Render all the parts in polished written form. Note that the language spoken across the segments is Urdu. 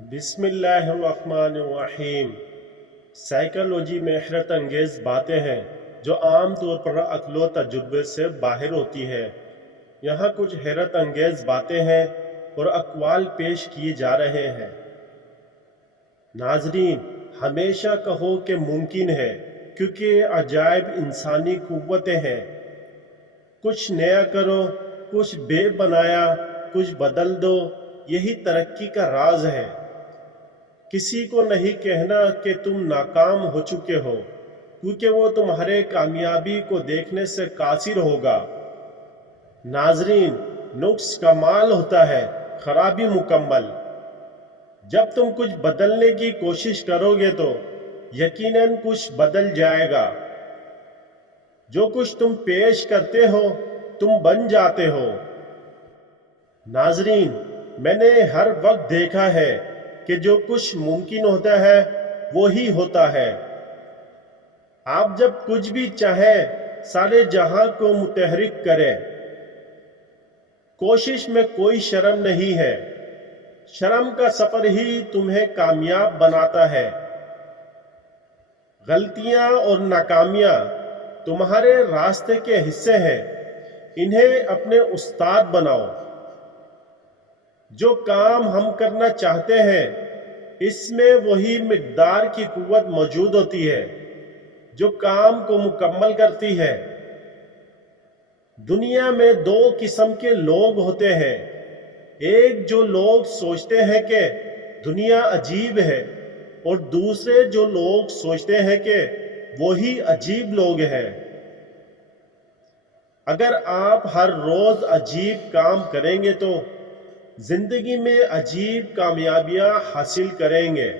بسم اللہ الرحمن الرحیم۔ سائیکالوجی میں حیرت انگیز باتیں ہیں جو عام طور پر عقل و تجربے سے باہر ہوتی ہے۔ یہاں کچھ حیرت انگیز باتیں ہیں اور اقوال پیش کیے جا رہے ہیں۔ ناظرین، ہمیشہ کہو کہ ممکن ہے، کیونکہ عجائب انسانی قوتیں ہیں۔ کچھ نیا کرو، کچھ بے بنایا، کچھ بدل دو، یہی ترقی کا راز ہے۔ کسی کو نہیں کہنا کہ تم ناکام ہو چکے ہو، کیونکہ وہ تمہارے کامیابی کو دیکھنے سے قاصر ہوگا۔ ناظرین، نقص کمال ہوتا ہے، خرابی مکمل۔ جب تم کچھ بدلنے کی کوشش کرو گے تو یقیناً کچھ بدل جائے گا۔ جو کچھ تم پیش کرتے ہو تم بن جاتے ہو۔ ناظرین، میں نے ہر وقت دیکھا ہے کہ جو کچھ ممکن ہوتا ہے وہی ہوتا ہے۔ آپ جب کچھ بھی چاہیں سارے جہاں کو متحرک کریں۔ کوشش میں کوئی شرم نہیں ہے، شرم کا سفر ہی تمہیں کامیاب بناتا ہے۔ غلطیاں اور ناکامیاں تمہارے راستے کے حصے ہیں، انہیں اپنے استاد بناؤ۔ جو کام ہم کرنا چاہتے ہیں اس میں وہی مقدار کی قوت موجود ہوتی ہے جو کام کو مکمل کرتی ہے۔ دنیا میں دو قسم کے لوگ ہوتے ہیں، ایک جو لوگ سوچتے ہیں کہ دنیا عجیب ہے، اور دوسرے جو لوگ سوچتے ہیں کہ وہی عجیب لوگ ہیں۔ اگر آپ ہر روز عجیب کام کریں گے تو زندگی میں عجیب کامیابیاں حاصل کریں گے۔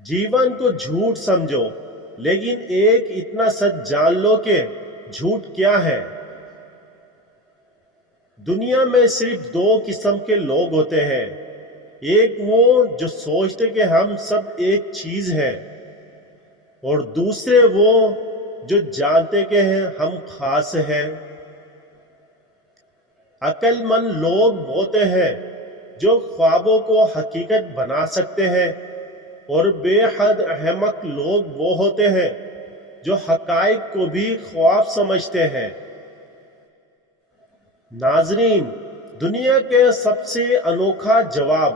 جیون کو جھوٹ سمجھو، لیکن ایک اتنا سچ جان لو کہ جھوٹ کیا ہے۔ دنیا میں صرف دو قسم کے لوگ ہوتے ہیں، ایک وہ جو سوچتے کہ ہم سب ایک چیز ہیں، اور دوسرے وہ جو جانتے کہ ہم خاص ہیں۔ عقل مند لوگ ہوتے ہیں جو خوابوں کو حقیقت بنا سکتے ہیں، اور بے حد احمق لوگ وہ ہوتے ہیں جو حقائق کو بھی خواب سمجھتے ہیں۔ ناظرین، دنیا کے سب سے انوکھا جواب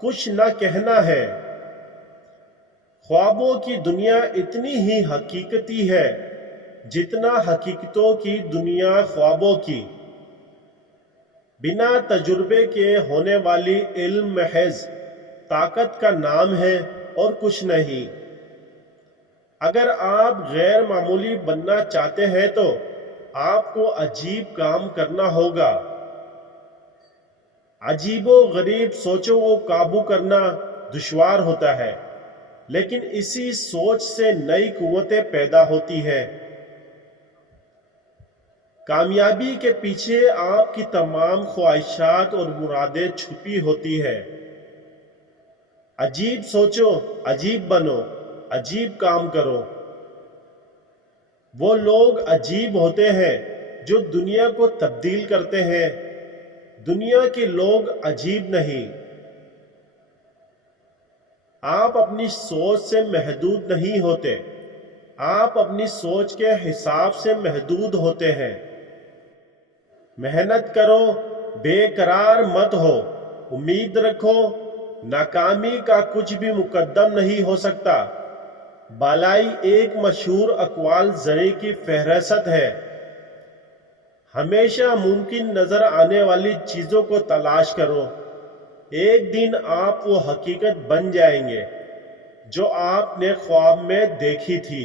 کچھ نہ کہنا ہے۔ خوابوں کی دنیا اتنی ہی حقیقتی ہے جتنا حقیقتوں کی دنیا خوابوں کی۔ بنا تجربے کے ہونے والی علم محض طاقت کا نام ہے اور کچھ نہیں۔ اگر آپ غیر معمولی بننا چاہتے ہیں تو آپ کو عجیب کام کرنا ہوگا۔ عجیب و غریب سوچوں کو قابو کرنا دشوار ہوتا ہے، لیکن اسی سوچ سے نئی قوتیں پیدا ہوتی ہیں۔ کامیابی کے پیچھے آپ کی تمام خواہشات اور مرادیں چھپی ہوتی ہیں۔ عجیب سوچو، عجیب بنو، عجیب کام کرو۔ وہ لوگ عجیب ہوتے ہیں جو دنیا کو تبدیل کرتے ہیں، دنیا کے لوگ عجیب نہیں۔ آپ اپنی سوچ سے محدود نہیں ہوتے، آپ اپنی سوچ کے حساب سے محدود ہوتے ہیں۔ محنت کرو، بے قرار مت ہو، امید رکھو، ناکامی کا کچھ بھی مقدم نہیں ہو سکتا۔ بالائی ایک مشہور اقوال زریں کی فہرست ہے۔ ہمیشہ ممکن نظر آنے والی چیزوں کو تلاش کرو، ایک دن آپ وہ حقیقت بن جائیں گے جو آپ نے خواب میں دیکھی تھی۔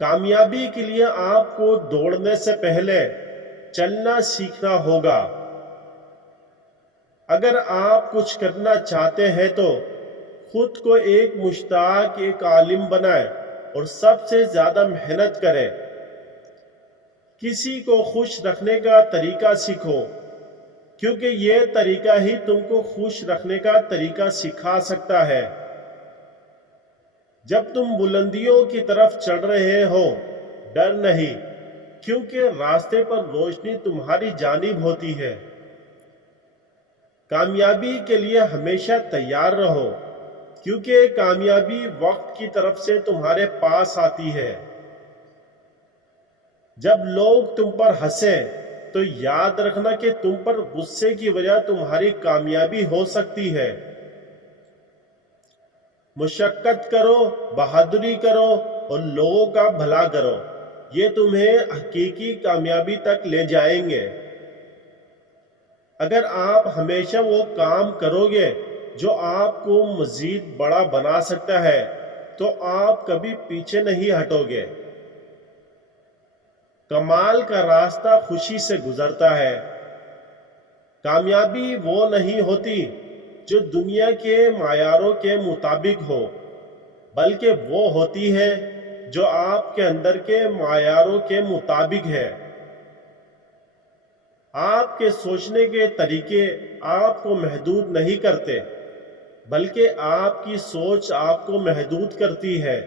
کامیابی کے لیے آپ کو دوڑنے سے پہلے چلنا سیکھنا ہوگا۔ اگر آپ کچھ کرنا چاہتے ہیں تو خود کو ایک مشتاق، ایک عالم بنائیں اور سب سے زیادہ محنت کریں۔ کسی کو خوش رکھنے کا طریقہ سیکھو، کیونکہ یہ طریقہ ہی تم کو خوش رکھنے کا طریقہ سکھا سکتا ہے۔ جب تم بلندیوں کی طرف چڑھ رہے ہو، ڈر نہیں، کیونکہ راستے پر روشنی تمہاری جانب ہوتی ہے۔ کامیابی کے لیے ہمیشہ تیار رہو، کیونکہ کامیابی وقت کی طرف سے تمہارے پاس آتی ہے۔ جب لوگ تم پر ہنسیں تو یاد رکھنا کہ تم پر غصے کی وجہ تمہاری کامیابی ہو سکتی ہے۔ مشقت کرو، بہادری کرو اور لوگوں کا بھلا کرو، یہ تمہیں حقیقی کامیابی تک لے جائیں گے۔ اگر آپ ہمیشہ وہ کام کرو گے جو آپ کو مزید بڑا بنا سکتا ہے تو آپ کبھی پیچھے نہیں ہٹو گے۔ کمال کا راستہ خوشی سے گزرتا ہے۔ کامیابی وہ نہیں ہوتی جو دنیا کے معیاروں کے مطابق ہو، بلکہ وہ ہوتی ہے جو آپ کے اندر کے معیاروں کے مطابق ہے۔ آپ کے سوچنے کے طریقے آپ کو محدود نہیں کرتے، بلکہ آپ کی سوچ آپ کو محدود کرتی ہے۔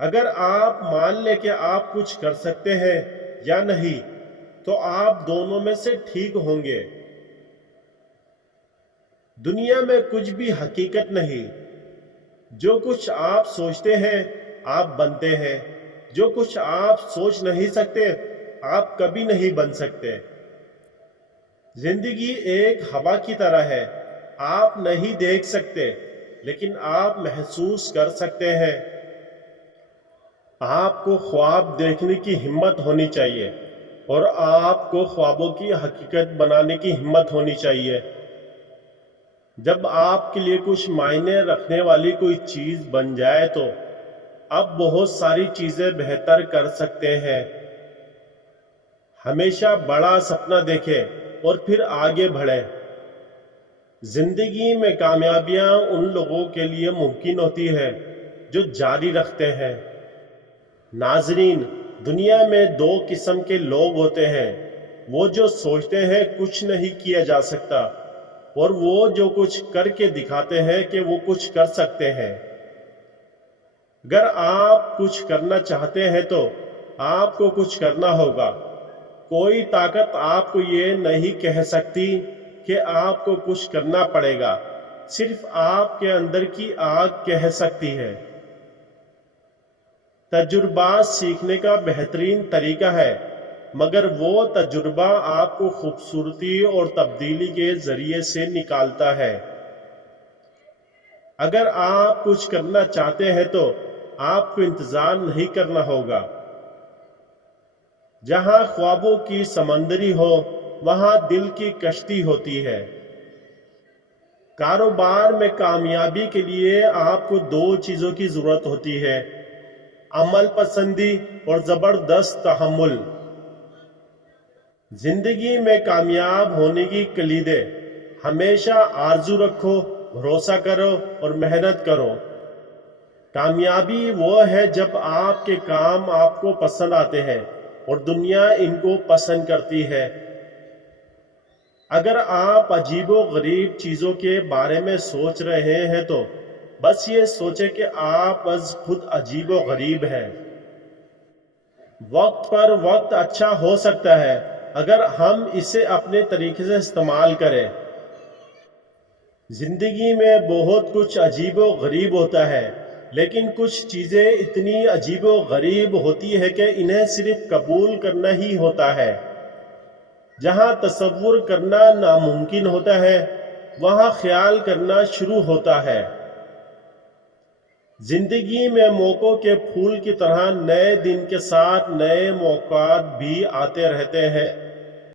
اگر آپ مان لیں کہ آپ کچھ کر سکتے ہیں یا نہیں تو آپ دونوں میں سے ٹھیک ہوں گے۔ دنیا میں کچھ بھی حقیقت نہیں۔ جو کچھ آپ سوچتے ہیں آپ بنتے ہیں، جو کچھ آپ سوچ نہیں سکتے آپ کبھی نہیں بن سکتے۔ زندگی ایک ہوا کی طرح ہے، آپ نہیں دیکھ سکتے لیکن آپ محسوس کر سکتے ہیں۔ آپ کو خواب دیکھنے کی ہمت ہونی چاہیے اور آپ کو خوابوں کی حقیقت بنانے کی ہمت ہونی چاہیے۔ جب آپ کے لیے کچھ معنی رکھنے والی کوئی چیز بن جائے تو اب بہت ساری چیزیں بہتر کر سکتے ہیں۔ ہمیشہ بڑا سپنا دیکھیں اور پھر آگے بڑھیں۔ زندگی میں کامیابیاں ان لوگوں کے لیے ممکن ہوتی ہے جو جاری رکھتے ہیں۔ ناظرین، دنیا میں دو قسم کے لوگ ہوتے ہیں، وہ جو سوچتے ہیں کچھ نہیں کیا جا سکتا اور وہ جو کچھ کر کے دکھاتے ہیں کہ وہ کچھ کر سکتے ہیں۔ اگر آپ کچھ کرنا چاہتے ہیں تو آپ کو کچھ کرنا ہوگا۔ کوئی طاقت آپ کو یہ نہیں کہہ سکتی کہ آپ کو کچھ کرنا پڑے گا، صرف آپ کے اندر کی آگ کہہ سکتی ہے۔ تجربات سیکھنے کا بہترین طریقہ ہے، مگر وہ تجربہ آپ کو خوبصورتی اور تبدیلی کے ذریعے سے نکالتا ہے۔ اگر آپ کچھ کرنا چاہتے ہیں تو آپ کو انتظار نہیں کرنا ہوگا۔ جہاں خوابوں کی سمندری ہو وہاں دل کی کشتی ہوتی ہے۔ کاروبار میں کامیابی کے لیے آپ کو دو چیزوں کی ضرورت ہوتی ہے: عمل پسندی اور زبردست تحمل۔ زندگی میں کامیاب ہونے کی کلیدیں: ہمیشہ آرزو رکھو، بھروسہ کرو اور محنت کرو۔ کامیابی وہ ہے جب آپ کے کام آپ کو پسند آتے ہیں اور دنیا ان کو پسند کرتی ہے۔ اگر آپ عجیب و غریب چیزوں کے بارے میں سوچ رہے ہیں تو بس یہ سوچیں کہ آپ از خود عجیب و غریب ہیں۔ وقت پر وقت اچھا ہو سکتا ہے اگر ہم اسے اپنے طریقے سے استعمال کریں۔ زندگی میں بہت کچھ عجیب و غریب ہوتا ہے، لیکن کچھ چیزیں اتنی عجیب و غریب ہوتی ہے کہ انہیں صرف قبول کرنا ہی ہوتا ہے۔ جہاں تصور کرنا ناممکن ہوتا ہے وہاں خیال کرنا شروع ہوتا ہے۔ زندگی میں موقعوں کے پھول کی طرح نئے دن کے ساتھ نئے موقعات بھی آتے رہتے ہیں۔